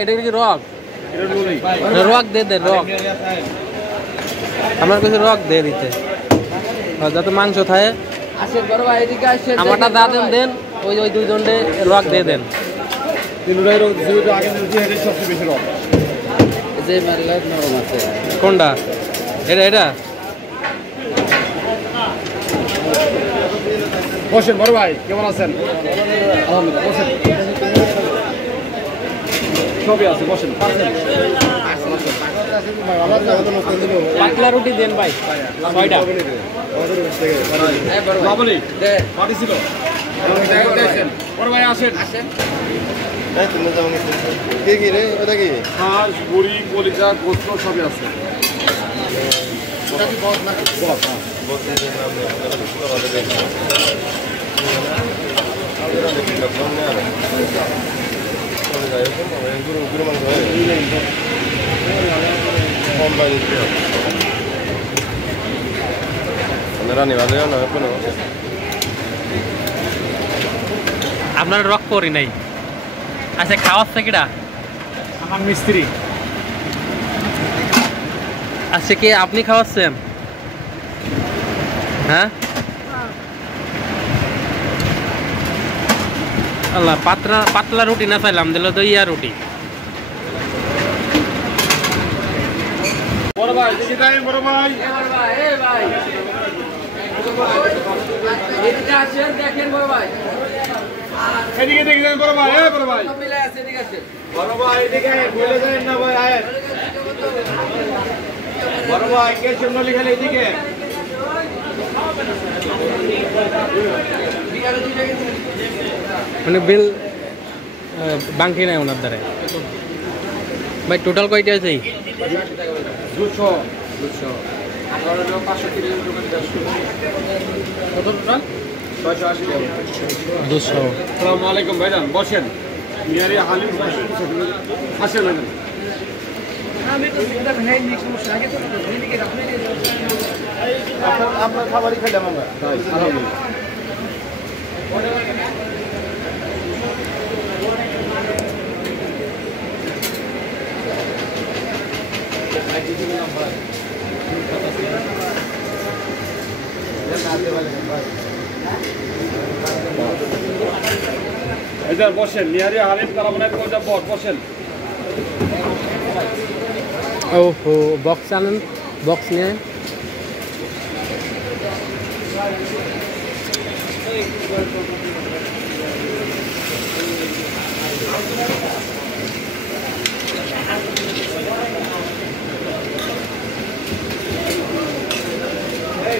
এটা কি rock? Rock দে দে, rock আমার কাছে রক দে দিতে যাতে মাংস থাকে। আমারটা দা দেন দেন, ওই ওই দুইজনকে রক দিয়ে দেন। কোনটা? এটা এটা বসেন বড় ভাই, কেমন আছেন? আলহামদুলিল্লাহ, বসেন। সবই আছে, বসেন। পাতলা রুটি দেন ভাই, 6টা। পার্টি ছিল বড় ভাই, আসেন। হাঁস, বুড়ি, কলিজা, গোস্ত সবই আছে। আপনার রক করি নাই। আচ্ছা, খাওয়াচ্ছে কিটা? আমার মিস্ত্রি। আচ্ছা, কে আপনি খাওয়াচ্ছেন? হ্যাঁ, আল্লাহ, পাতলা রুটি না চাইলাম, দিল তো ইয়া রুটি। বড় ভাই, দেখি দেন বড় ভাই। দেখেন বড় ভাই, এদিকে দেখি দেন বড় ভাই। বড় ভাই, বড় ভাই এদিকে বলে দেন না ভাই। আয় বড় ভাই, কে জন্য লিখে এদিকে? মানে বিল বাংকি নাই ওনার দ্বারা ভাই। টোটাল কয়টা আছে? 200। কত টোটাল? 680 টাকা। 200। আসসালামু আলাইকুম ভাইজান, বসেন। মিয়ারি হালিম আসেন ভাইজান। আপনার খাবারই খাইলাম আমরা। আলহামদুলিল্লাহ। বসেন, নিহারি হালিম কালামানের কোনটা বসেন। ওহো, বক্স আনেন, বক্স নিয়ে। Hey,